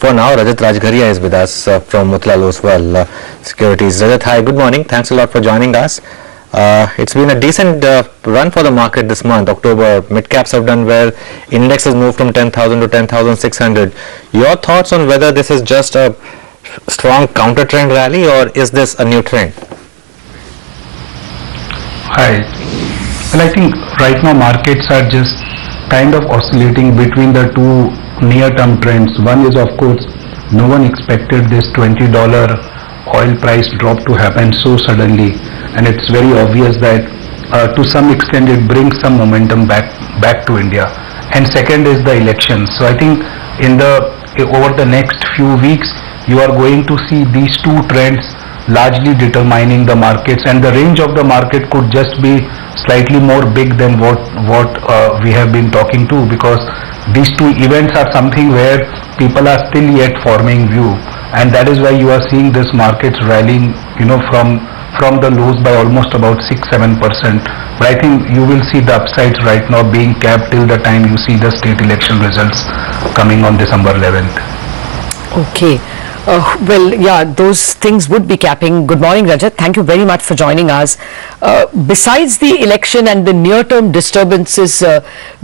For now, Rajat Rajgharia is with us from Motilal Oswal Securities. Rajat, hi, good morning. Thanks a lot for joining us. It's been a decent run for the market this month. October, mid-caps have done well. Index has moved from 10,000 to 10,600. Your thoughts on whether this is just a strong counter-trend rally or is this a new trend? Hi. Well, I think right now markets are just kind of oscillating between the two near-term trends. One is, of course, no one expected this $20 oil price drop to happen so suddenly, and it's very obvious that to some extent it brings some momentum back to India. And second is the elections. So I think over the next few weeks you are going to see these two trends largely determining the markets, and the range of the market could just be slightly more big than what we have been talking to, because these two events are something where people are still yet forming view, and that is why you are seeing this markets rallying, from the lows by almost about 6-7%. But I think you will see the upsides right now being capped till the time you see the state election results coming on December 11th. Okay. Well, yeah, those things would be capping. Good morning, Rajat. Thank you very much for joining us. Besides the election and the near-term disturbances,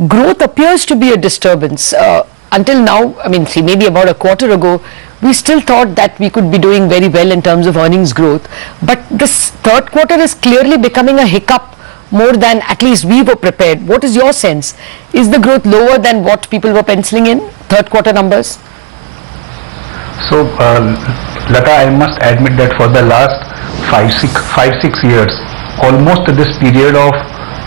growth appears to be a disturbance. Until now, I mean, see, maybe about a quarter ago, we still thought that we could be doing very well in terms of earnings growth. But this third quarter is clearly becoming a hiccup more than at least we were prepared. What is your sense? Is the growth lower than what people were penciling in, third quarter numbers? So, Lata, I must admit that for the last 5-6 years, almost this period of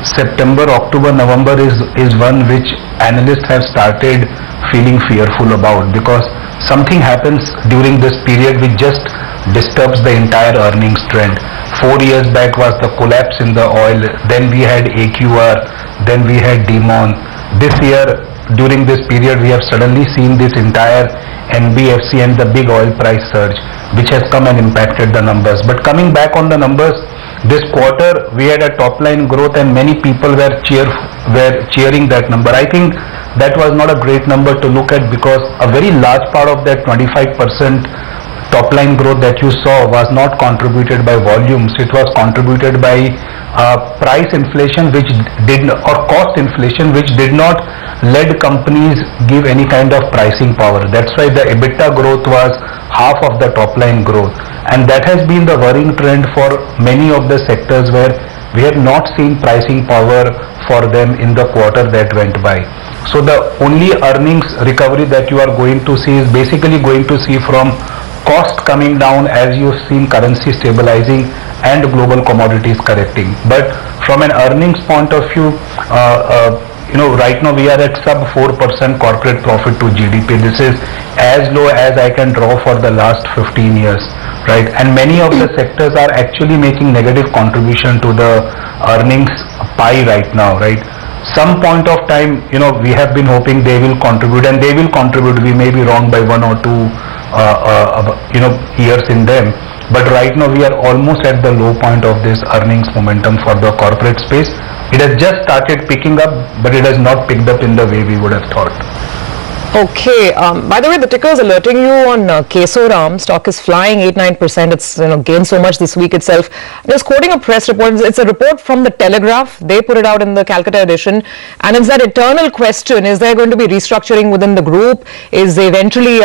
September, October, November is one which analysts have started feeling fearful about, because something happens during this period which just disturbs the entire earnings trend. 4 years back was the collapse in the oil, then we had AQR, then we had Demon. This year, during this period, we have suddenly seen this entire NBFC and the big oil price surge, which has come and impacted the numbers. But coming back on the numbers, this quarter we had a top line growth and many people were cheering that number. I think that was not a great number to look at, because a very large part of that 25% top line growth that you saw was not contributed by volumes. It was contributed by price inflation or cost inflation, which did not let companies give any kind of pricing power. That's why the EBITDA growth was half of the top line growth, and that has been the worrying trend for many of the sectors where we have not seen pricing power for them in the quarter that went by. So the only earnings recovery that you are going to see is basically going to see from cost coming down as you've seen currency stabilizing and global commodities correcting. But from an earnings point of view, right now we are at sub 4% corporate profit to GDP. This is as low as I can draw for the last 15 years, right? And many of the sectors are actually making negative contribution to the earnings pie right now, right? Some point of time, we have been hoping they will contribute, and they will contribute. We may be wrong by 1 or 2 years in them. But right now we are almost at the low point of this earnings momentum for the corporate space. It has just started picking up, but it has not picked up in the way we would have thought. Okay. By the way, the ticker is alerting you on Kesoram. Stock is flying 8-9%. It's gained so much this week itself. Just quoting a press report. It's a report from the Telegraph. They put it out in the Calcutta edition, and it's that eternal question: is there going to be restructuring within the group? Is eventually,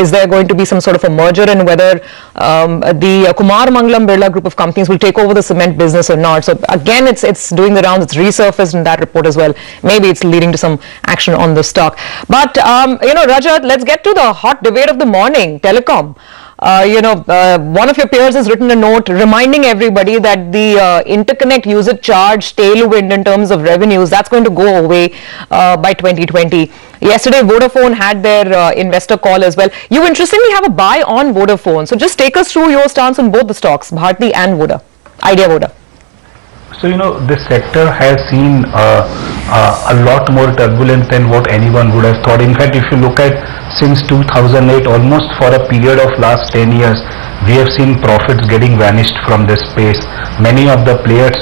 is there going to be some sort of a merger, and whether the Kumar Mangalam Birla group of companies will take over the cement business or not? So again, it's doing the rounds. It's resurfaced in that report as well. Maybe it's leading to some action on the stock. But, Rajat, let's get to the hot debate of the morning, telecom. One of your peers has written a note reminding everybody that the interconnect usage charge tailwind in terms of revenues, that's going to go away by 2020. Yesterday, Vodafone had their investor call as well. You interestingly have a buy on Vodafone. So just take us through your stance on both the stocks, Bharti and Idea Voda. So, this sector has seen a lot more turbulence than what anyone would have thought. In fact, if you look at since 2008, almost for a period of last 10 years, we have seen profits getting vanished from this space. Many of the players,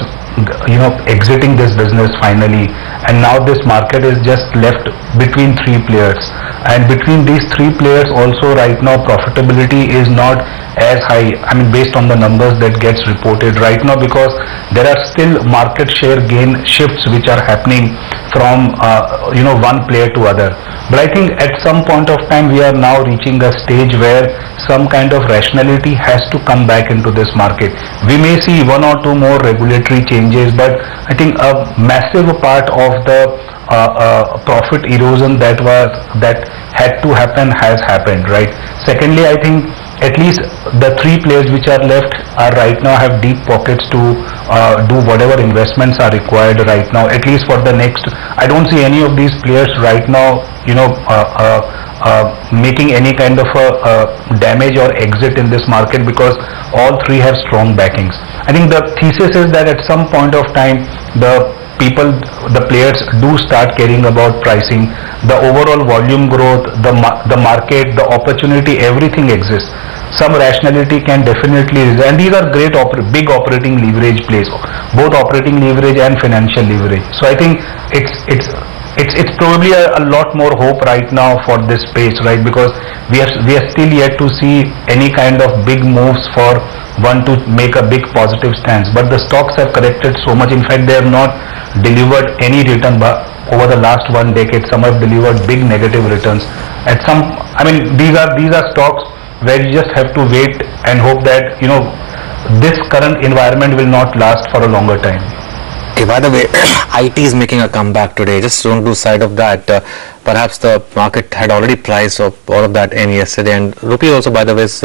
exiting this business finally, and now this market is just left between three players. and between these three players also right now profitability is not as high, I mean based on the numbers that gets reported right now, because there are still market share gain shifts which are happening from one player to other. But I think at some point of time we are now reaching a stage where some kind of rationality has to come back into this market. We may see one or two more regulatory changes, but I think a massive part of the profit erosion that had to happen has happened, right? Secondly, I think at least the three players which are left are right now have deep pockets to do whatever investments are required right now, at least for the next. I don't see any of these players right now making any kind of a damage or exit in this market, because all three have strong backings. I think the thesis is that at some point of time the players do start caring about pricing, the overall volume growth, the market, the opportunity, everything exists. Some rationality can definitely, and these are great big operating leverage plays, both operating leverage and financial leverage. So I think it's probably a lot more hope right now for this space, right? Because we are still yet to see any kind of big moves for one to make a big positive stance. But the stocks have corrected so much. In fact, they have not delivered any return over the last 1 decade. Some have delivered big negative returns. These are stocks where you just have to wait and hope that this current environment will not last for a longer time. Okay, by the way, IT is making a comeback today. Just don't lose sight of that. Perhaps the market had already priced all of that in yesterday, and rupee also, by the way, is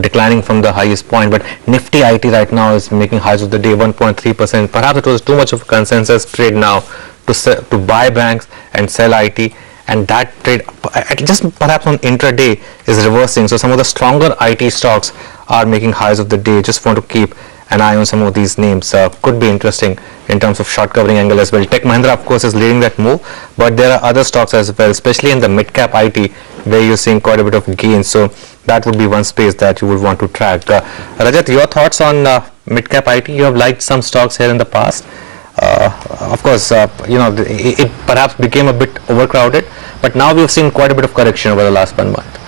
declining from the highest point. But Nifty IT right now is making highs of the day, 1.3%. Perhaps it was too much of a consensus trade now to buy banks and sell IT, and that trade just perhaps on intraday is reversing. So some of the stronger IT stocks are making highs of the day. Just want to keep an eye on some of these names. Could be interesting in terms of short covering angle as well. Tech Mahindra, of course, is leading that move, but there are other stocks as well, especially in the mid cap IT, where you're seeing quite a bit of gains. So that would be one space that you would want to track. Rajat, your thoughts on mid cap IT? You have liked some stocks here in the past. Of course, it perhaps became a bit overcrowded, but now we've seen quite a bit of correction over the last 1 month.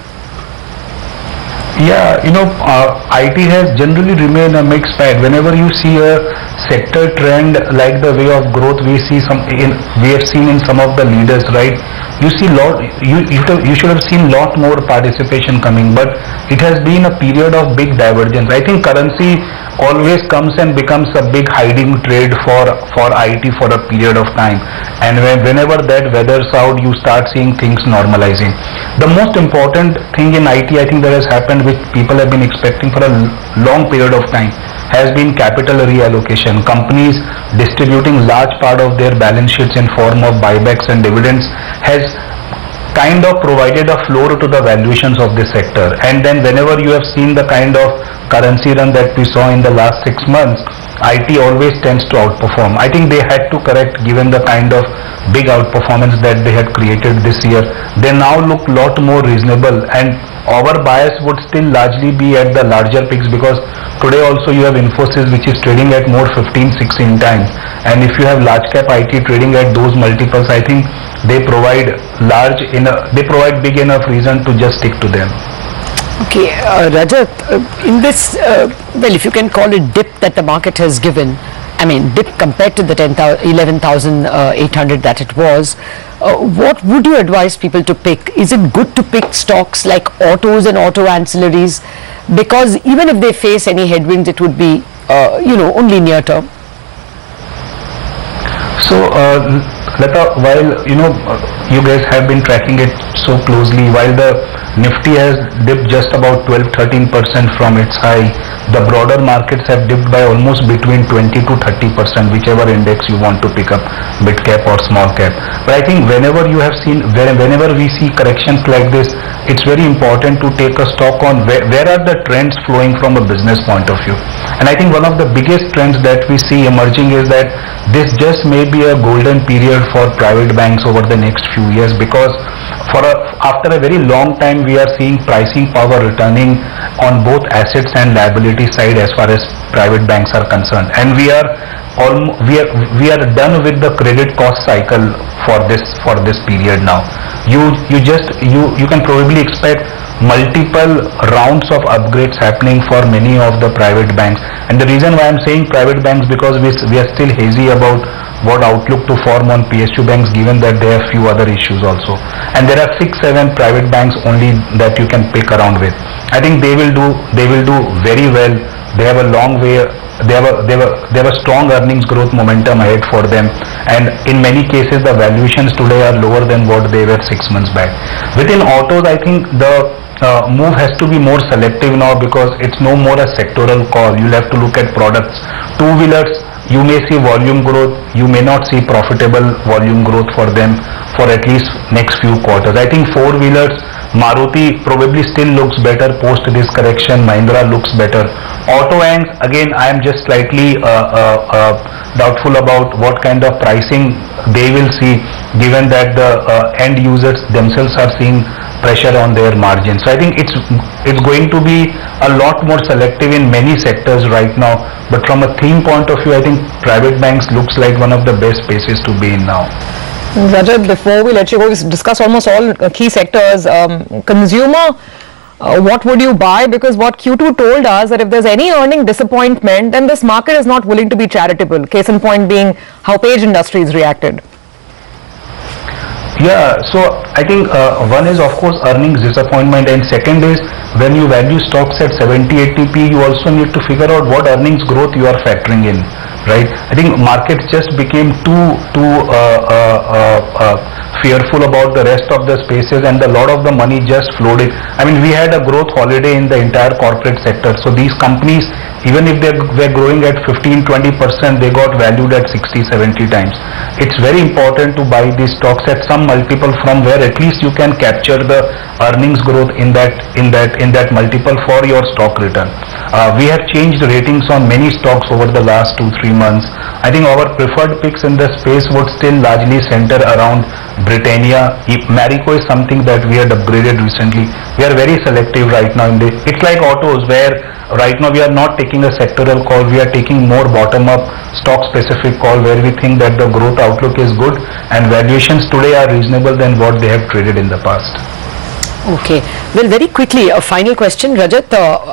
Yeah, IT has generally remained a mixed bag. Whenever you see a sector trend like the way of growth we have seen in some of the leaders, right? You see you should have seen lot more participation coming, but it has been a period of big divergence. I think currency always comes and becomes a big hiding trade for IT for a period of time, and whenever that weathers out, you start seeing things normalizing. The most important thing in IT, I think, that has happened, which people have been expecting for a long period of time, has been capital reallocation. Companies distributing large part of their balance sheets in form of buybacks and dividends has kind of provided a floor to the valuations of this sector. And then whenever you have seen the kind of currency run that we saw in the last 6 months, IT always tends to outperform. I think they had to correct given the kind of big outperformance that they had created this year. They now look a lot more reasonable, and our bias would still largely be at the larger picks, because today also you have Infosys, which is trading at more 15-16 times, and if you have large cap IT trading at those multiples, I think they provide big enough reason to just stick to them. Okay, Rajat, in this, if you can call it dip that the market has given, I mean dip compared to the 11,800 that it was, what would you advise people to pick? Is it good to pick stocks like autos and auto ancillaries? Because even if they face any headwinds, it would be, only near term. So, Lata, while you guys have been tracking it so closely, while the Nifty has dipped just about 12-13% from its high, the broader markets have dipped by almost between 20 to 30%, whichever index you want to pick up, mid cap or small cap. But I think whenever we see corrections like this, it's very important to take a stock on where are the trends flowing from a business point of view. And I think one of the biggest trends that we see emerging is that this just may be a golden period for private banks over the next few years, because after a very long time we are seeing pricing power returning on both assets and liability side as far as private banks are concerned, and we are done with the credit cost cycle for this period now. you can probably expect multiple rounds of upgrades happening for many of the private banks. And the reason why I'm saying private banks, because we are still hazy about what outlook to form on PSU banks, given that there are few other issues also. And there are 6-7 private banks only that you can pick around with. I think they will do very well. They have a long way. They have a strong earnings growth momentum ahead for them, and in many cases the valuations today are lower than what they were 6 months back. Within autos, I think the move has to be more selective now, because it's no more a sectoral call. You'll have to look at products. Two-wheelers, you may see volume growth, you may not see profitable volume growth for them for at least next few quarters. I think four-wheelers, Maruti probably still looks better post this correction. Mahindra looks better. Auto ends, again, I am just slightly doubtful about what kind of pricing they will see, given that the end users themselves are seeing pressure on their margins. So I think it's going to be a lot more selective in many sectors right now. But from a theme point of view, I think private banks looks like one of the best places to be in now. Rajat, before we let you go, we discuss almost all key sectors. Consumer, what would you buy? Because what Q2 told us that if there's any earning disappointment, then this market is not willing to be charitable. Case in point being how Page Industries reacted. Yeah, so I think one is of course earnings disappointment, and second is when you value stocks at 70-80p, you also need to figure out what earnings growth you are factoring in, right? I think markets just became too fearful about the rest of the spaces, and a lot of the money just flowed in. I mean, we had a growth holiday in the entire corporate sector. So these companies, even if they were growing at 15-20%, they got valued at 60-70 times. It's very important to buy these stocks at some multiple from where at least you can capture the earnings growth in that multiple for your stock return. We have changed ratings on many stocks over the last 2-3 months. I think our preferred picks in the space would still largely center around Britannia. Marico is something that we had upgraded recently. We are very selective right now. It's like autos, where right now we are not taking a sectoral call. We are taking more bottom-up stock-specific call, where we think that the growth outlook is good and valuations today are reasonable than what they have traded in the past. Okay. Well, very quickly, a final question. Rajat,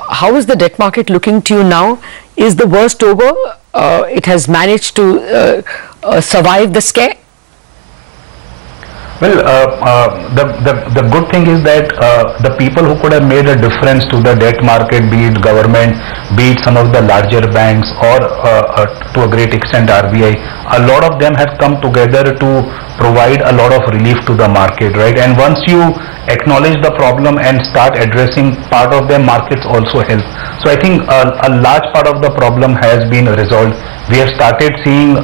how is the debt market looking to you now? Is the worst over? It has managed to survive the scare? Well, the good thing is that the people who could have made a difference to the debt market, be it government, be it some of the larger banks, or to a great extent RBI, a lot of them have come together to provide a lot of relief to the market, right? And once you acknowledge the problem and start addressing part of them, markets also help. So I think a large part of the problem has been resolved. We have started seeing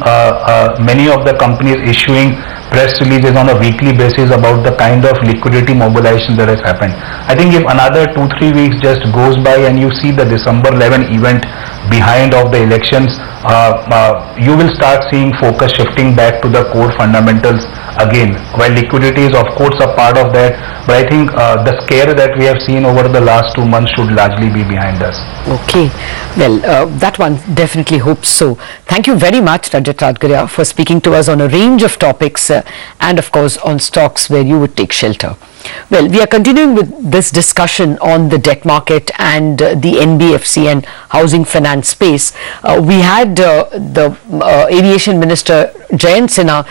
many of the companies issuing press releases on a weekly basis about the kind of liquidity mobilization that has happened. I think if another 2-3 weeks just goes by and you see the December 11 event behind of the elections, you will start seeing focus shifting back to the core fundamentals again. While liquidity is of course a part of that, but I think the scare that we have seen over the last 2 months should largely be behind us. Okay. Well, that one definitely hopes so. Thank you very much, Rajat Radgaria, for speaking to us on a range of topics and of course on stocks where you would take shelter. Well, we are continuing with this discussion on the debt market and the NBFC and housing finance space. We had the Aviation Minister Jayant Sinha